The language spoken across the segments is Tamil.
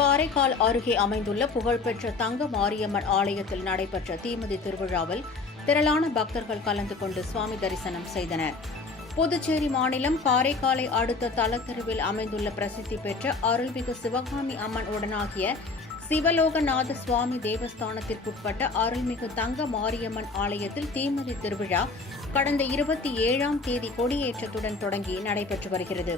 காரைக்கால் அருகே அமைந்துள்ள புகழ்பெற்ற தங்க மாரியம்மன் ஆலயத்தில் நடைபெற்ற தீமிதி திருவிழாவில் திரளான பக்தர்கள் கலந்து கொண்டு சுவாமி தரிசனம் செய்தனர். புதுச்சேரி மாநிலம் காரைக்காலை அடுத்த தலத்தெருவில் அமைந்துள்ள பிரசித்தி பெற்ற அருள்மிகு சிவகாமி அம்மன் உடனாகிய சிவலோகநாத சுவாமி தேவஸ்தானத்திற்குட்பட்ட அருள்மிகு தங்க மாரியம்மன் ஆலயத்தில் தீமிதி திருவிழா கடந்த 27ஆம் தேதி கொடியேற்றத்துடன் தொடங்கி நடைபெற்று வருகிறது.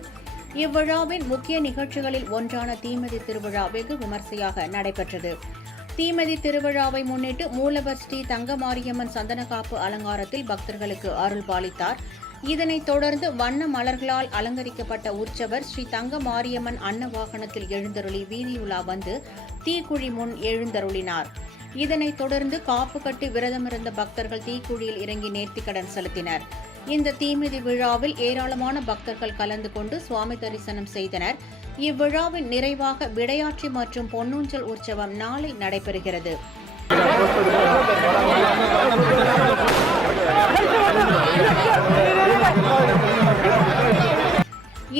இவ்விழாவின் முக்கிய நிகழ்ச்சிகளில் ஒன்றான தீமிதி திருவிழா வெகு விமர்சையாக நடைபெற்றது. தீமிதி திருவிழாவை முன்னிட்டு மூலவர் ஸ்ரீ தங்கமாரியம்மன் சந்தனக்காப்பு அலங்காரத்தில் பக்தர்களுக்கு அருள் பாலித்தார். இதனைத் தொடர்ந்து வண்ண மலர்களால் அலங்கரிக்கப்பட்ட உற்சவர் ஸ்ரீ தங்க மாரியம்மன் அன்ன வாகனத்தில் எழுந்தருளி வீதியுலா வந்து தீக்குழி முன் எழுந்தருளினார். இதனைத் தொடர்ந்து காப்பு கட்டி விரதமிருந்த பக்தர்கள் தீக்குழியில் இறங்கி நேர்த்திக்கடன் செலுத்தினர். இந்த தீமிதி விழாவில் ஏராளமான பக்தர்கள் கலந்து கொண்டு சுவாமி தரிசனம் செய்தனர். இவ்விழாவின் நிறைவாக விடையாட்சி மற்றும் பொன்னூஞ்சல் உற்சவம் நாளை நடைபெறுகிறது.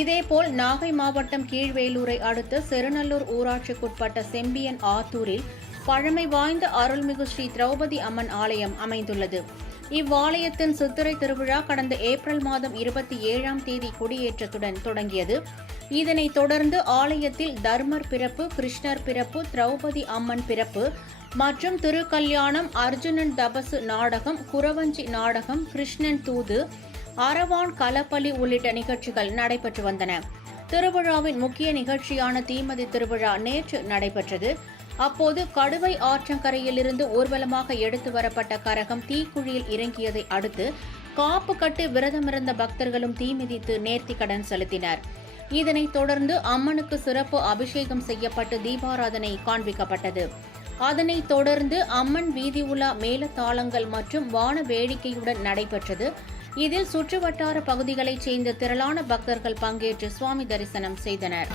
இதேபோல் நாகை மாவட்டம் கீழ்வேலூரை அடுத்த செருநல்லூர் ஊராட்சிக்குட்பட்ட செம்பியன் ஆத்தூரில் பழமை வாய்ந்த அருள்மிகு ஸ்ரீ திரௌபதி அம்மன் ஆலயம் அமைந்துள்ளது. இவ்வாலயத்தின் சித்திரை திருவிழா கடந்த ஏப்ரல் மாதம் 27ஆம் தேதி கொடியேற்றத்துடன் தொடங்கியது. இதனைத் தொடர்ந்து ஆலயத்தில் தர்மர் பிறப்பு, கிருஷ்ணர் பிறப்பு, திரௌபதி அம்மன் பிறப்பு மற்றும் திருக்கல்யாணம், அர்ஜுனன் தபசு நாடகம், குறவஞ்சி நாடகம், கிருஷ்ணன் தூது, அரவான் கலப்பலி உள்ளிட்ட நிகழ்ச்சிகள் நடைபெற்று வந்தன. திருவிழாவின் முக்கிய நிகழ்ச்சியான தீமிதி திருவிழா நேற்று நடைபெற்றது. அப்போது கடுவை ஆற்றங்கரையிலிருந்து ஊர்வலமாக எடுத்து வரப்பட்ட கரகம் தீக்குழியில் இறங்கியதை அடுத்து காப்பு கட்டி விரதமிருந்த பக்தர்களும் தீமிதித்து நேர்த்திக்கடன் செலுத்தினர். இதனைத் தொடர்ந்து அம்மனுக்கு சிறப்பு அபிஷேகம் செய்யப்பட்டு தீபாராதனை காண்பிக்கப்பட்டது. அதனைத் தொடர்ந்து அம்மன் வீதி உலா மேளதாளங்கள் மற்றும் வான வேடிக்கையுடன் நடைபெற்றது. இதில் சுற்றுவட்டார பகுதிகளைச் சேர்ந்த திரளான பக்தர்கள் பங்கேற்று சுவாமி தரிசனம் செய்தனர்.